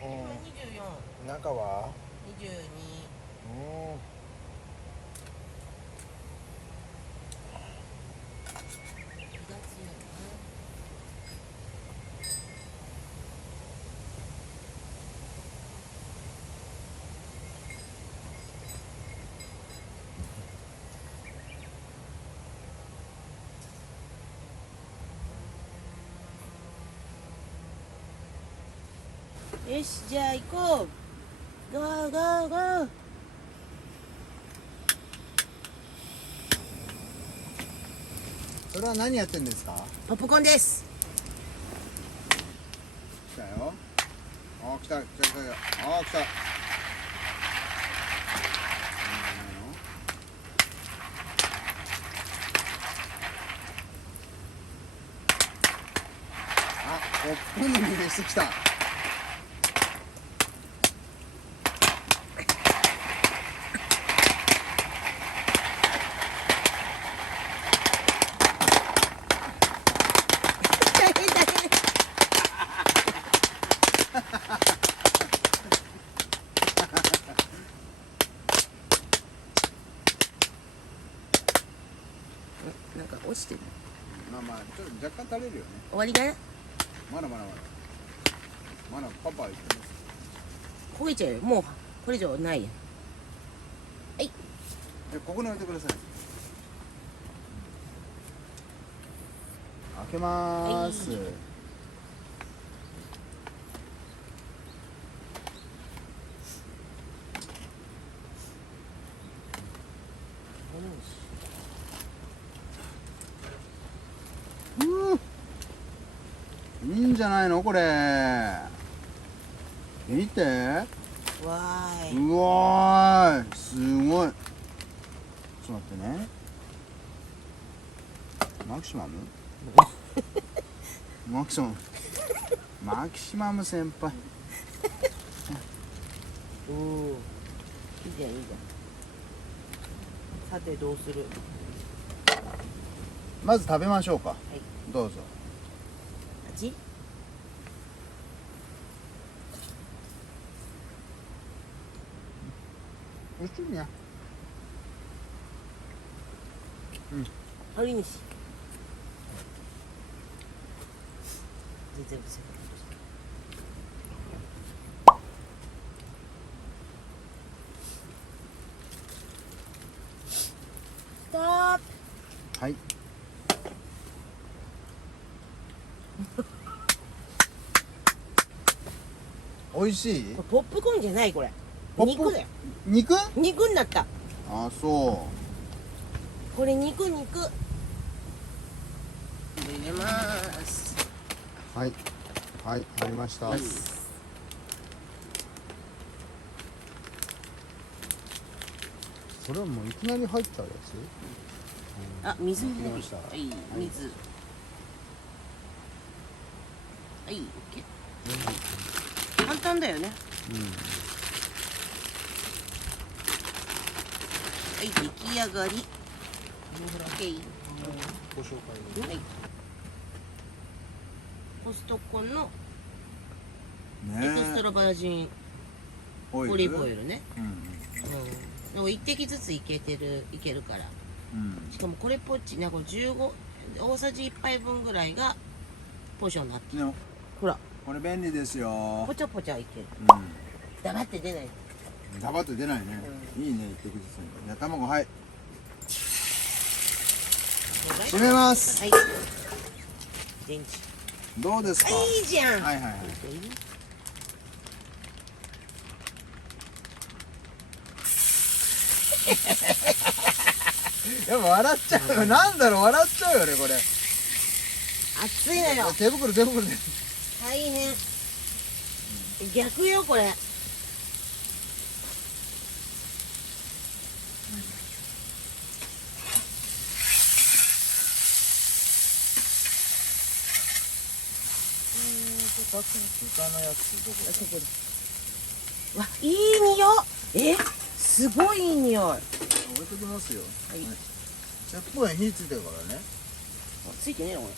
24。中は22。火が強いな。よし、じゃあ行こう。ゴーゴーゴー。それは何やってんですか？ポップコーンです。来たよ。あ、来た。あ、来た。あ、ポップコーンの匂いしてきた。大変大変。なんか落ちてる。まあまあ、ちょっと若干垂れるよね。終わりかな。まだパパ言ってます。焦げちゃうよ。もうこれ以上ないや。はい。ここに置いてください。開けまーす。いいんじゃないのこれ。見て。わーい。うわーい、すごい。ちょっと待ってね。マキシマムマキシマム先輩。おお。いいじゃんいいじゃん。さてどうする。まず食べましょうか。はい。どうぞ。味。おいしいね。鳥にし。全然不正。ストップ。はい。おいしい。これポップコーンじゃないこれ。ポップ肉だよ。肉？肉になった。あ、そこれ肉。入れます。う。はい。はい、入りました。それはもういきなり入っちゃうやつ？あ、水入れて。入れました。はい、水。はい、オッケー。簡単だよね。はい、出来上がり。オッケー。ご紹介。はい。コストコのねエクストラバージンオリーブオイルね。でも一滴ずついけるから。しかもこれポッチなんか15大さじ1杯分ぐらいがポーションになってる。ほら、これ便利ですよ。ポチャポチャいける。黙って出ない。ダバッと出ないね。いいね、一滴ずつ。じゃあ卵、はい。閉めます。はい。電池。どうですか？いいじゃん。はい。やっぱ笑っちゃうよ。なんだろう、笑っちゃうよね、これ。熱いのよ。手袋で。大変。逆よこれ。豚のやつどこだ？そこで。わ、いい匂い。すごいいい匂い。置いときますよ。はい。鉄砲に火ついてるからね。ついてねえのこれ。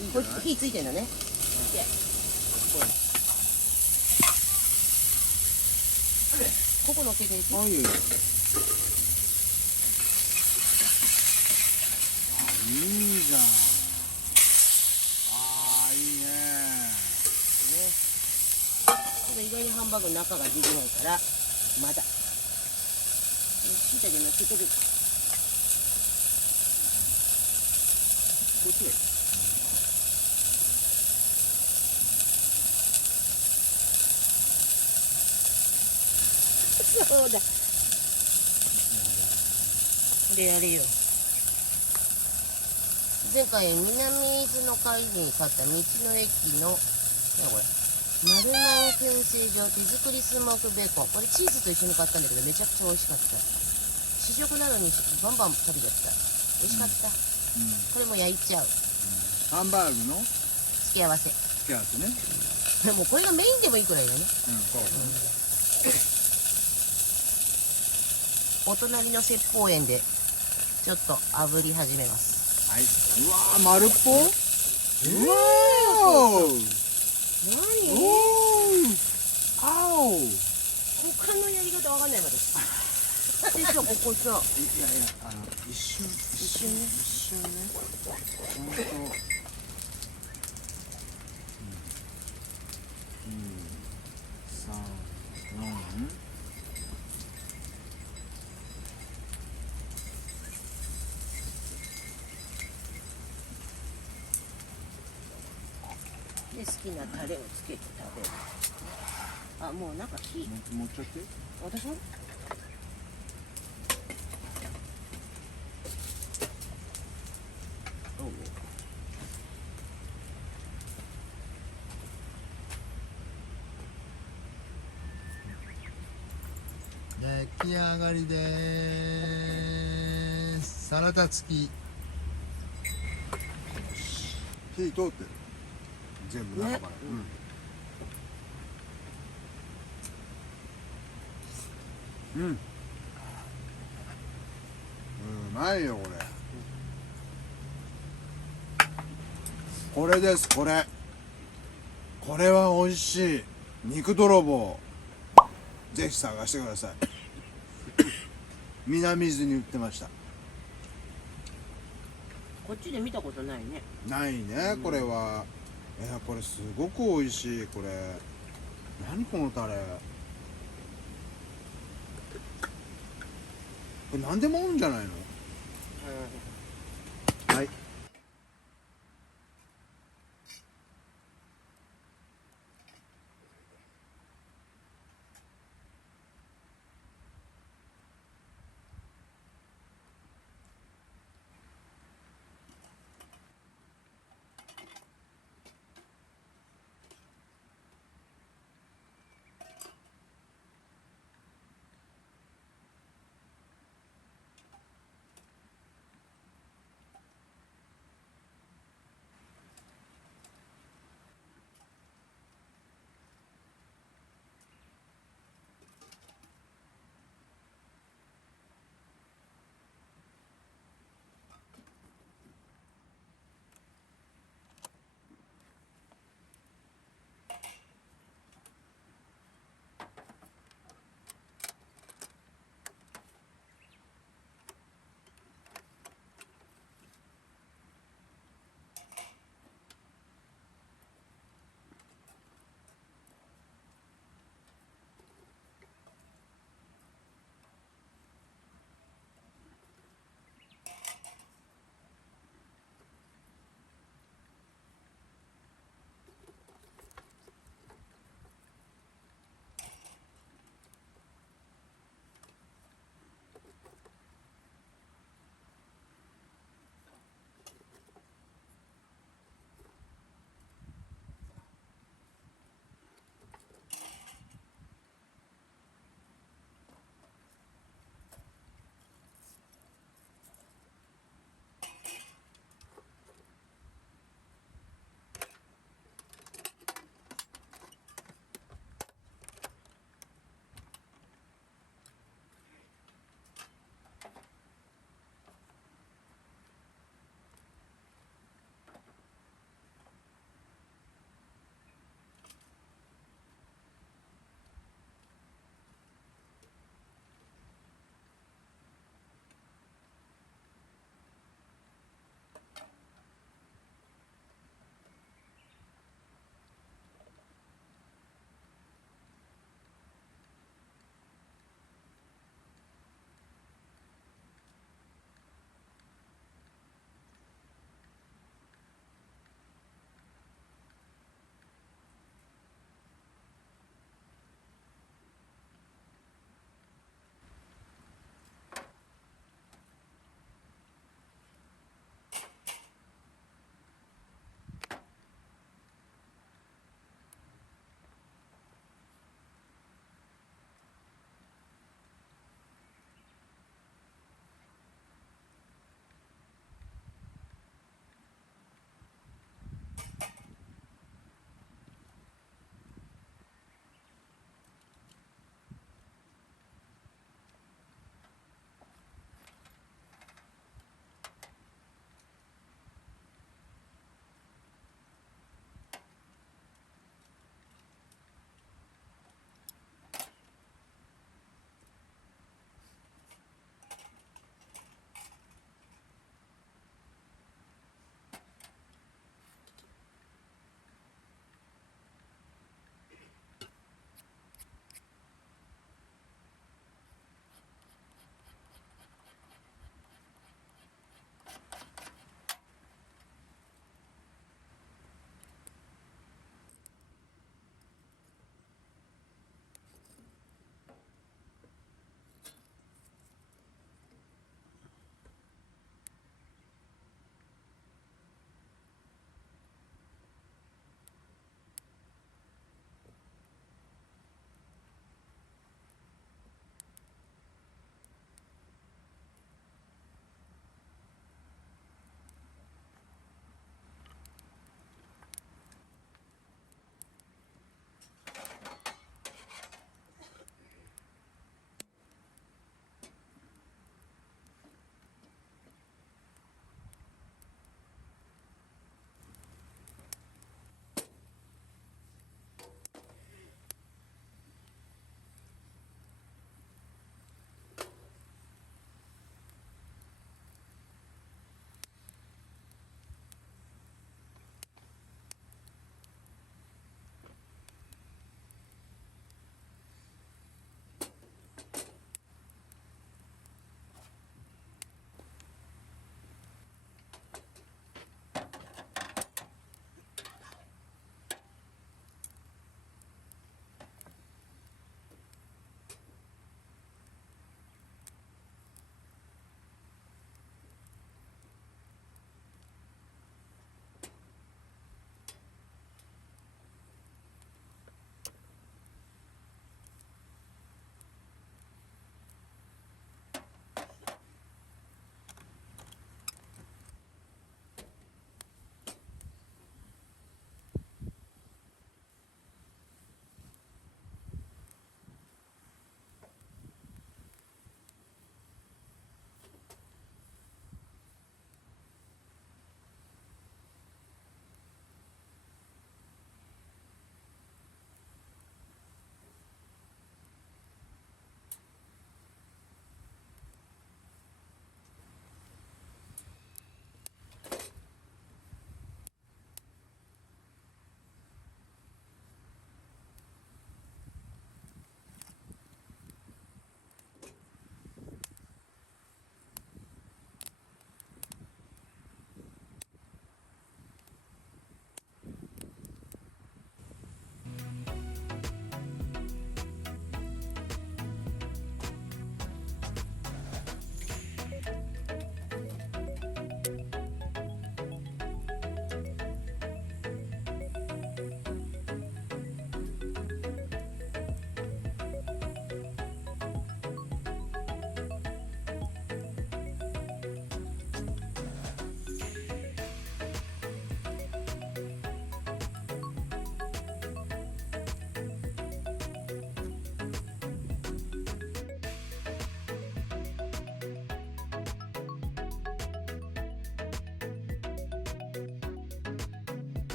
いいんじゃない？火ついてんだね。ここ乗っけていき。あ、いいよいいよ。いいじゃん。ああ、いいね。意外にハンバーグの中ができないからまだしいたけのっけとる。こっちでそうだでやれよ。前回南伊豆の帰りに買った道の駅のこれマルマン燻製場手作りスモークベーコン。これチーズと一緒に買ったんだけどめちゃくちゃ美味しかった。試食なのにバンバン食べちゃった。美味しかった、これも焼いちゃう、ハンバーグの付け合わせ。付け合わせね。でもこれがメインでもいいくらいだね。そうお隣の説法園でちょっと炙り始めます。はい。うわー、丸っぽ。うわー。何？おー。あお。他のやり方わかんない私。でしょここさ。いやいや、一瞬ね。ほんと。3、4。で好きなタレをつけて食べる。あ、もうなんか火。持っちゃって。私も。出来上がりでーす。サラダ付き。火通ってる。全部中から。うん。うまいよこれ。これです、これ。これは美味しい。肉泥棒。ぜひ探してください。南伊豆に売ってました。こっちで見たことないね。ないね、これは。これすごく美味しい。これ何このタレ。これ何でも合うんじゃないの？はい。